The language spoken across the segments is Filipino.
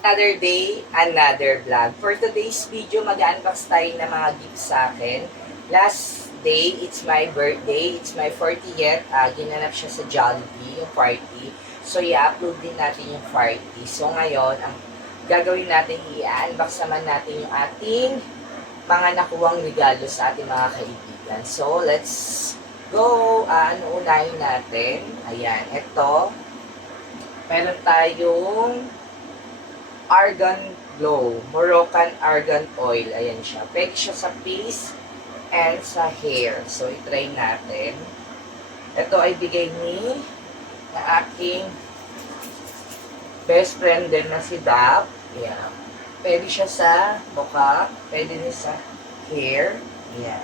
Another day, another vlog. For today's video, mag-unbox tayo ng mga gifts sa akin. Last day, it's my birthday. It's my 40th. Ginanap siya sa Jollibee, yung party. So, i-upload din natin yung party. So, ngayon, ang gagawin natin, i-unbox naman natin yung ating mga nakuwang regalo sa ating mga kaibigan. So, let's go. Unahin natin? Ayan, ito. Meron tayong Argan Glow, Moroccan Argan Oil. Ayan siya. Pwede siya sa face and sa hair. So, itry natin. Ito ay bigay ni na aking best friend din na si Dap. Ayan. Pwede siya sa mukha. Pwede din sa hair. Ayan.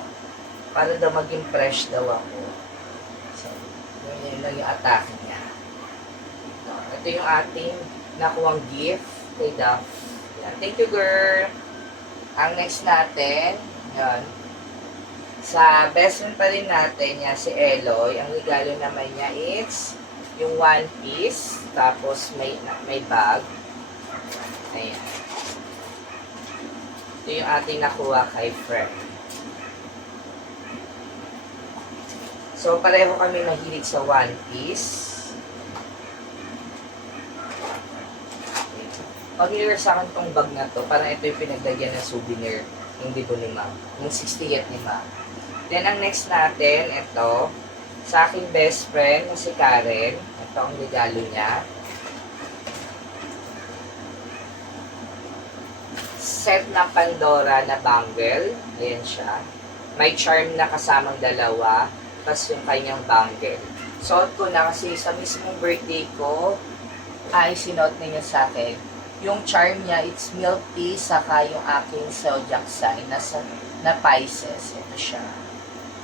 Para daw maging fresh daw ako. So, yun lang yung atake niya. Ito yung ating nakuwang gift kay Duff. Yan. Thank you, girl. Ang next natin, yan. Sa best friend pa rin natin, yan, si Eloy. Ang regalo naman niya is yung one piece. Tapos may bag. Ayan. Ito yung ating nakuha kay friend. So, pareho kami nahilig sa one piece. Familiar sa akin tong bag na to. Parang ito yung pinaglagyan ng souvenir. Yung dibo ni Ma. Yung 60th ni Ma. Then, ang next natin, ito. Sa aking best friend, na si Karen. Ito ang regalo niya. Set na Pandora na bangle. Ayan siya. May charm na kasamang dalawa. Tapos yung kanyang bangle. Suot ko na kasi sa mismong birthday ko, ay sinuot niya sa akin. Yung charm niya, it's milk tea, saka yung aking zodiac sign na Pisces. Ito siya.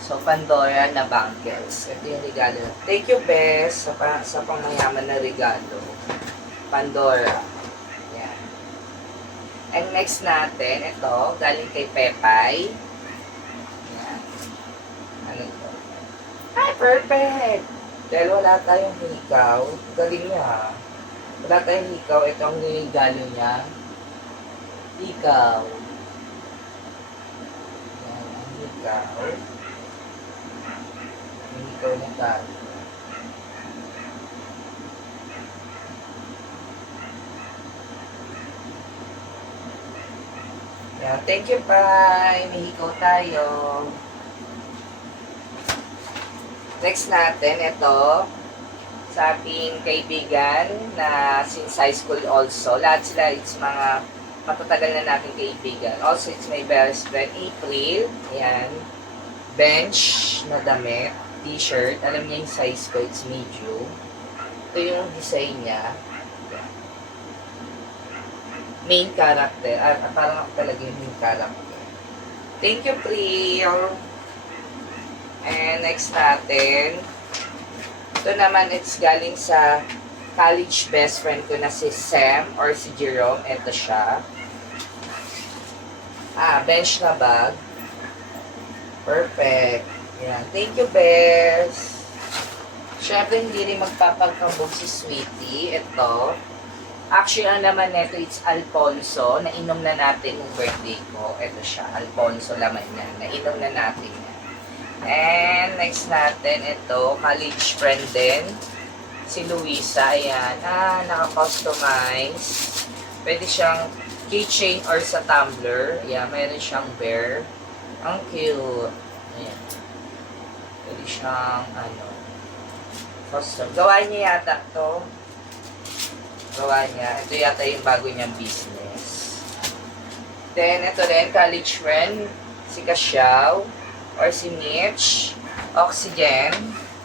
So, Pandora na bangles. Ito yung regalo. Thank you, Bes, sa pangmayaman na regalo. Pandora. Yan. And next natin, ito, galing kay Pepay. Yan. Ano ito? Hi, perfect! Dahil wala tayong hikaw, galing niya. Wala tayong hikaw. Ito ang regalo niya. Hikaw. Yan, ang hikaw. Ang hikaw na tayo. Yan, thank you, Pai. May hikaw tayo. Next natin, ito. Sa ating kaibigan na since high school also. Lahat sila, it's mga matatagal na nating kaibigan. Also, it's my best friend, April. Ayan. Bench na damit. T-shirt. Alam niya yung size ko, it's medium. Ito yung design niya. Main character. Parang ako talaga yung main character. Thank you, April. And next natin, ito naman, it's galing sa college best friend ko na si Sam or si Jerome. Ito siya. Bench na bag. Perfect. Yan. Thank you, Bes. Siyempre, hindi rin magpapagkambog si Sweetie. Ito. Actually, ang laman nito, it's Alfonso. Nainom na natin yung birthday ko. Ito siya. Alfonso laman niya. Nainom na natin. And next natin, ito, college friend din. Si Luisa, ayan. Naka-customize. Pwede siyang keychain or sa tumbler. Ayan, mayroon siyang bear. Ang cute. Ayan. Pwede siyang, custom. Gawa niya yata to. Gawa niya. Ito yata yung bago niyang business. Then, ito rin, college friend. Si Kasyaw. Or si Mitch. Oxygen.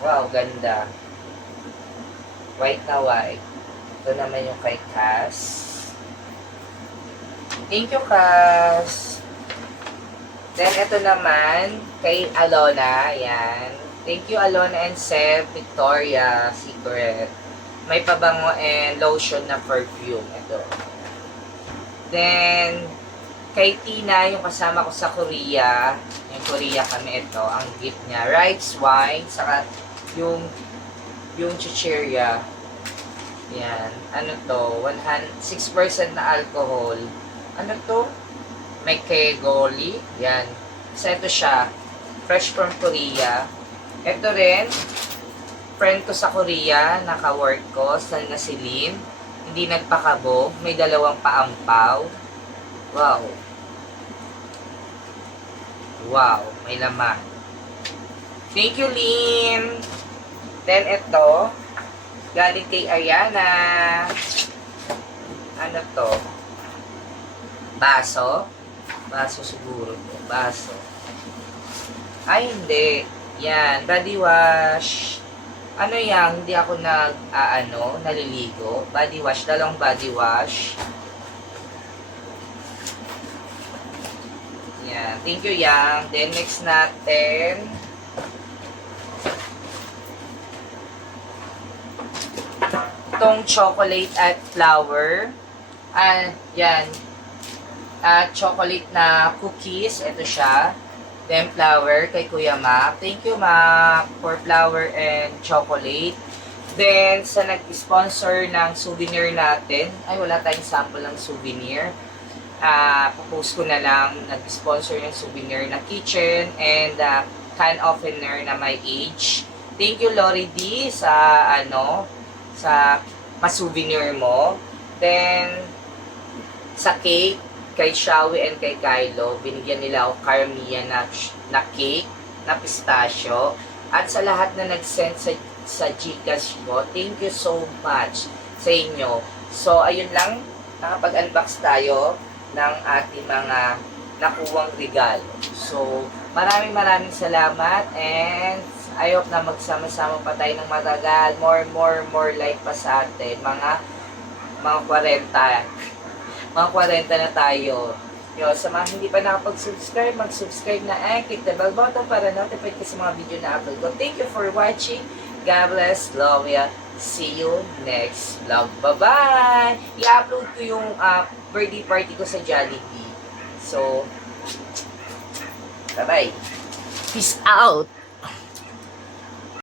Wow, ganda. White na white. Ito naman yung kay Cass. Thank you, Cass. Then, ito naman kay Alona. Ayan. Thank you, Alona and Seb. Victoria Secret. May pabango and lotion na perfume. Ito. Then, kay Tina, yung kasama ko sa Korea, yung Korea kami, ito, ang gift niya, rice wine, saka yung chichirya. Yan. Ano to? 6% na alcohol. Ano to? Mekegoli. Yan. So, ito siya. Fresh from Korea. Ito rin. Friend ko sa Korea. Naka-work ko. San na si Lynn. Hindi nagpakabog. May 2 paampaw. Wow. Wow. May laman. Thank you, Lynn. Then, ito. Galing kay Ariana. Ano to? Baso? Baso siguro to. Baso. Ay, hindi. Yan. Body wash. Ano yan? Hindi ako naliligo. Body wash. 2 body wash. Yan. Thank you, Yang. Then, next natin. Itong chocolate at flour. Yan. Chocolate na cookies. Ito siya. Then flour kay Kuya Mac. Thank you, Mac, for flour and chocolate. Then, sa nag-sponsor ng souvenir natin. Ay, wala tayong sample ng souvenir. Popost ko na lang. Nag-sponsor ng souvenir na kitchen and can opener na my age. Thank you, Lori D, sa pa-souvenir mo. Then, sa cake, kay Shawi and kay Kylo, binigyan nila ako Carmia na cake, na pistachio. At sa lahat na nag-send sa Gcash ko, thank you so much sa inyo. So, ayun lang, nakapag-unbox tayo ng ating mga nakuwang regalo. So, maraming salamat and I hope na magsama-sama pa tayo ng matagal. More like pa sa atin. Mga 40. Mga 40 na tayo. Sa mga hindi pa nakapag-subscribe, mag-subscribe na and click the bell button para notified ka sa mga video na upload ko. Thank you for watching. God bless. Love ya. See you next vlog. Bye-bye! I-upload ko yung birthday party ko sa Jollibee. So, bye-bye. Peace out!